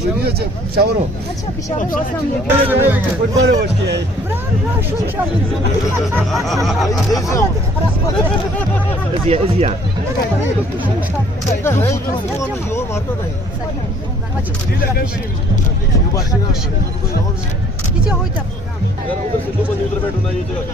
Buyuruyor şavru. अच्छा पिशावर रोसम ले फुटबॉल है उसकी है ब्रा शो शामिल ازيا कीजिए होता प्रोग्राम उधर से दो बंदे उधर बैठो ना ये जगह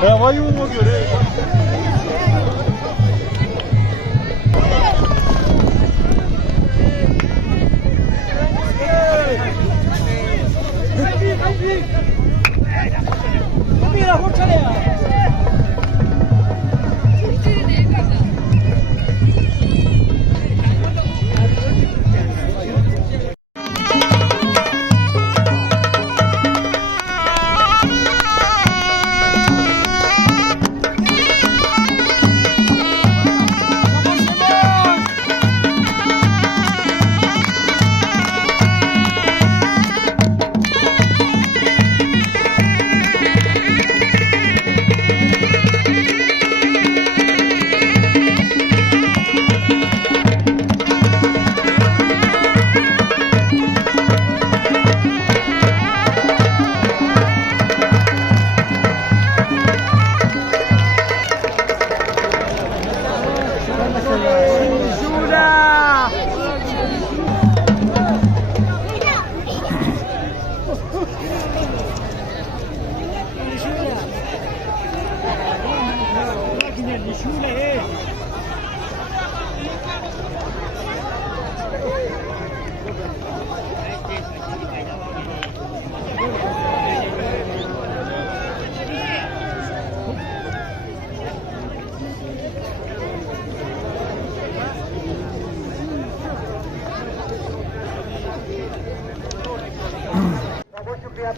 Havayı umma göre.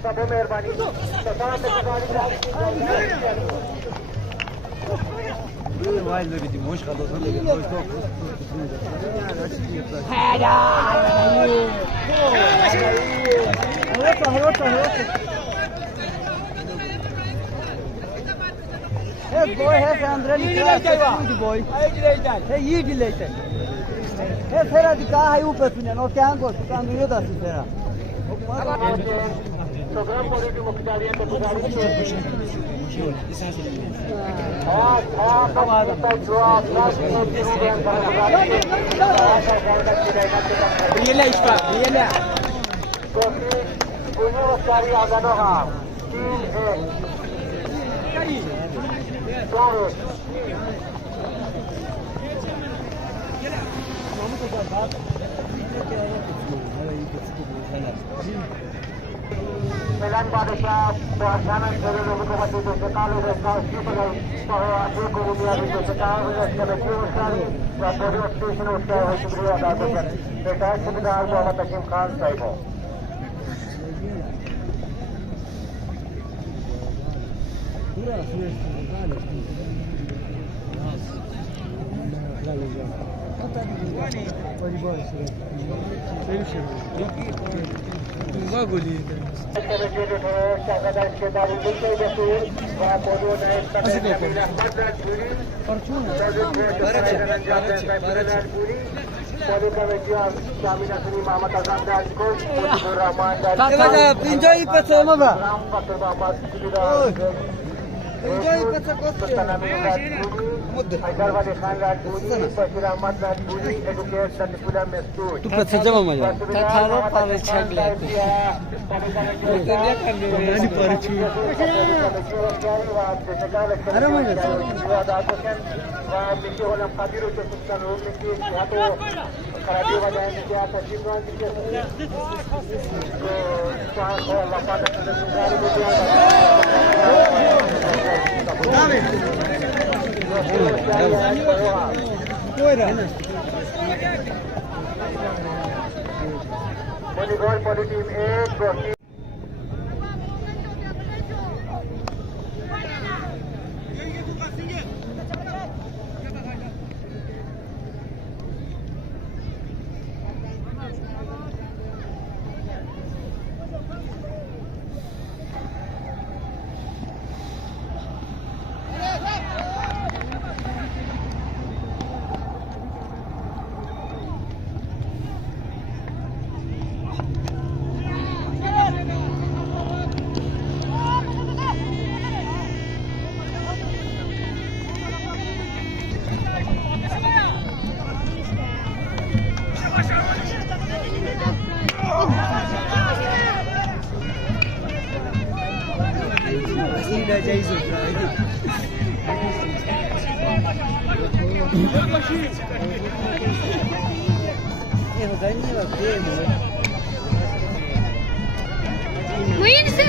बहुत मेहरबानी Vai le vedi moş kalırsan da bir hoş yok. Hey boy, hey Andrea, you boy. Hey, you deleted. Hey, Ferra di cá, aí o pessoal não quer angos, o caminho da Ferra. Programme quality मुख्तारियत के गुजारिश है Yele işpa, yele. Bunye वस्तारी आगानो हा Milan Badeshah, Suasana Chorolo Mukhapati Sekalo Restaurant People Asu Kurunia Sekalo Restaurant Sari Radio Station Uttar Shukriya Ada Kar Beta Subhadar Mohammad Hakim Khan Sahibo Hyderabad Khan Rajpuri, Bashir Ahmad Rajpuri, educated Satifullah Masood. Tu poți să dăm mai. Tataro pare chakla. Nani pare chu. Ara mai da. खराबी वजह से क्या तस्वीरों की volleyball poly team एक وين سي؟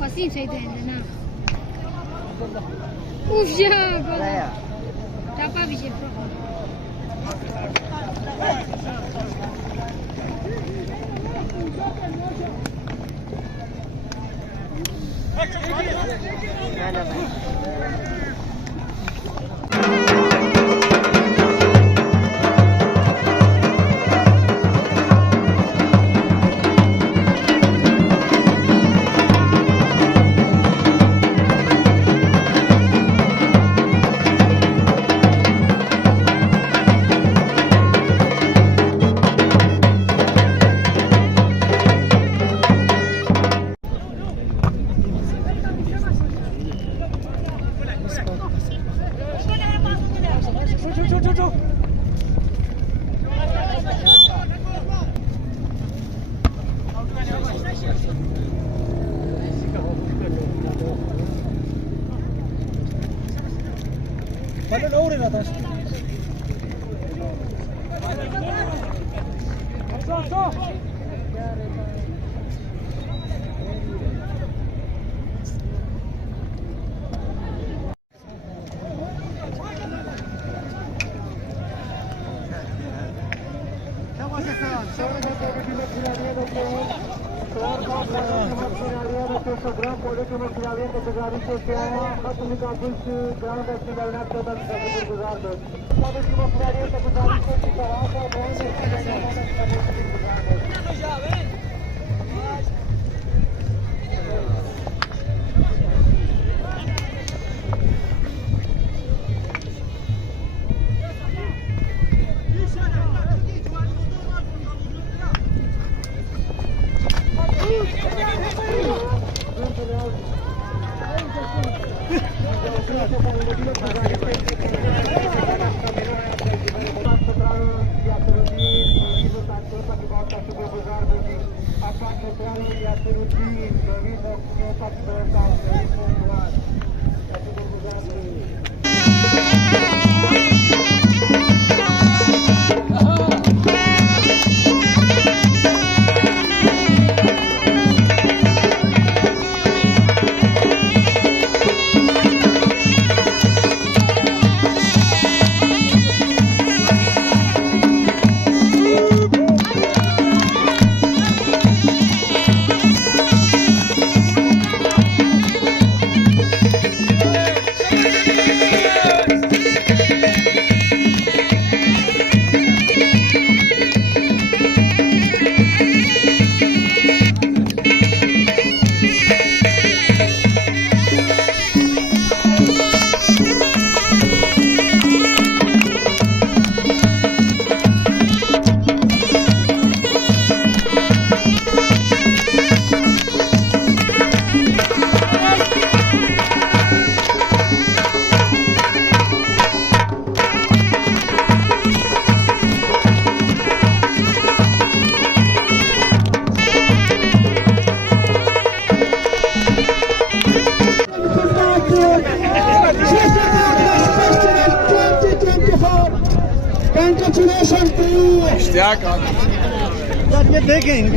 وسيم سيد عندنا اوف يا تابا بيجي Stärker. Das wird weggehen.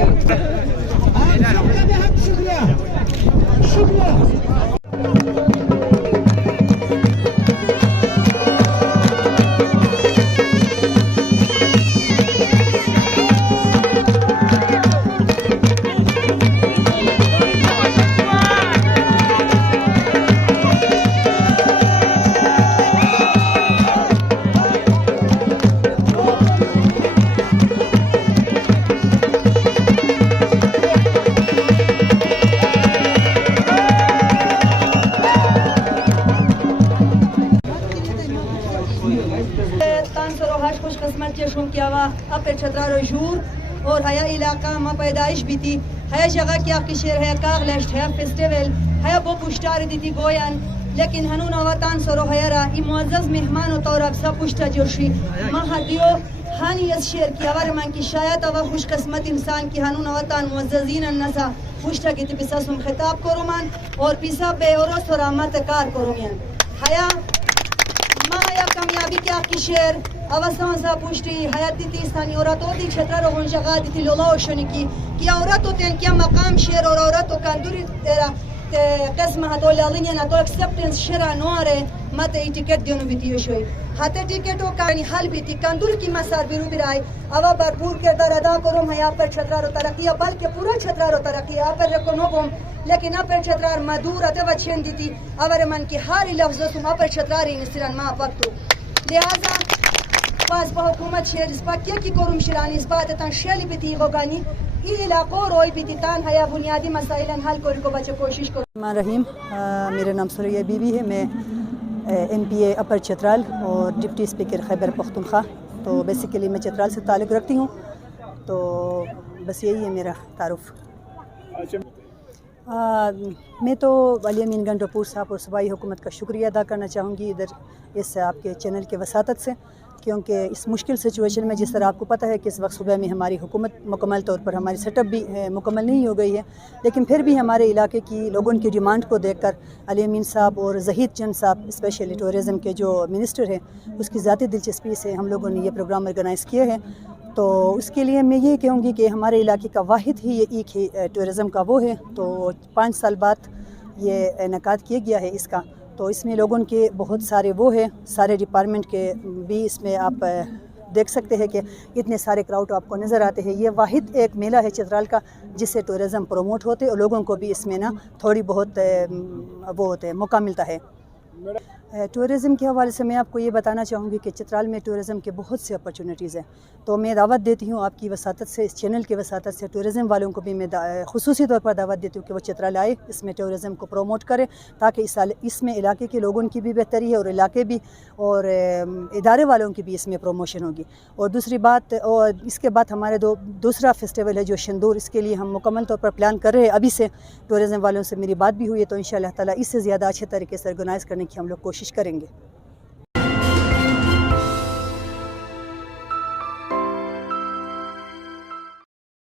और हया इलाका में पैदाइश भी थी हया जगह क्या किशेर है कागलेस्ट है फेस्टिवल हया बो पुष्टार दी थी गोयन लेकिन हनु नवतान सरो हयरा ई मुअज्जज मेहमान और तौर अब सब पुष्टा जोशी मा हदियो हानी इस शेर की अवर मन की शायद अवा खुशकिस्मत इंसान की हनु नवतान मुअज़्ज़ज़ीन अन्नसा खुशटा की पिसा सुम खिताब करोमान और पिसा बेऔरस और आमत कार करोमियन हया माया कामयाबी क्या की शेर अवसान सा पुष्टि हयात दी स्थानी औरतों दी क्षेत्र रोहन जगह दी लोला ओशनी की औरतों तेन क्या मकाम शेर और औरतों का दूरी तेरा قسم هذول اللي هذول acceptance شرع نوره متى etiket दियों बीती शोई हाथे टिकटों का निहाल बीती कंदुल की मसार बिरु बिराई अवा भरपूर किरदार अदा करो मैं यहाँ पर छत्रारो तरक्की बल्कि पूरा छत्रारो तरक्की यहाँ पर रखो नो बोम लेकिन यहाँ पर छत्रार मधुर अतवा छेन दी अवर मन की हर लफ्जों से वहाँ पर छत्रारी निस्रन माँ पक्तो लिहाजा पास पर हुकूमत शेर इस बात क्या की कोरुम शिरानी इस बात इतना शेली बीती होगानी ये इलाकों रोई बीती तान हया बुनियादी मसाइल हल को बचे कोशिश करो रहीम मेरा नाम सुरैया बीबी है मैं MPA अपर चतराल और डिप्टी स्पीकर खैबर पख्तूनख्वा तो बेसिकली मैं चतराल से ताल्लुक़ रखती हूँ तो बस यही है मेरा तारुफ। मैं तो अली अमीन गंडोपुर साहब और सूबाई हुकूमत का शुक्रिया अदा करना चाहूँगी इधर इस आपके चैनल के वसातत से क्योंकि इस मुश्किल सिचुएशन में जिस तरह आपको पता है कि इस वक्त सुबह में हमारी हुकूमत मुकम्मल तौर पर हमारी सेटअप भी मुकम्मल नहीं हो गई है लेकिन फिर भी हमारे इलाके की लोगों की डिमांड को देखकर अली अमीन साहब और जहीद चंद साहब स्पेशली टूरिज़म के जो मिनिस्टर हैं उसकी ज़ाती दिलचस्पी से हम लोगों ने ये प्रोग्राम ऑर्गेनाइज़ किए हैं। तो उसके लिए मैं ये कहूँगी कि हमारे इलाके का वाहिद ही ये एक ही टूरिज़म का वो है तो 5 साल बाद ये इनेकाद किया गया है इसका तो इसमें लोगों के बहुत सारे वो है सारे डिपार्टमेंट के भी इसमें आप देख सकते हैं कि इतने सारे क्राउड आपको नज़र आते हैं। ये वाहिद एक मेला है चतराल का जिससे टूरिज़म प्रमोट होते और लोगों को भी इसमें ना थोड़ी बहुत वो होते हैं मौका मिलता है। टूरिज़म के हवाले से मैं आपको ये बताना चाहूँगी कि चतराल में टूरिज़म के बहुत से अपॉर्चुनिटीज़ हैं तो मैं दावत देती हूँ आपकी वसातत से इस चैनल की वसातत से टूरिज़म वालों को भी मैं खुसूसी तौर पर दावत देती हूँ कि वो चतराल आए इसमें टूरिज़म को प्रमोट करें ताकि इसमें इलाके के लोगों की भी बेहतरी है और इलाके भी और इदारे वालों की भी इसमें प्रमोशन होगी। और दूसरी बात और इसके बाद हमारे दूसरा फेस्टिवल है जो शंदूर इसके लिए हम मुकम्मल तौर पर प्लान कर रहे हैं अभी से टूरिज़म वालों से मेरी बात भी हुई है तो इंशाअल्लाह ताला इससे ज़्यादा अच्छे तरीके से ऑर्गेनाइज़ करने की हम लोग कोशिश करेंगे।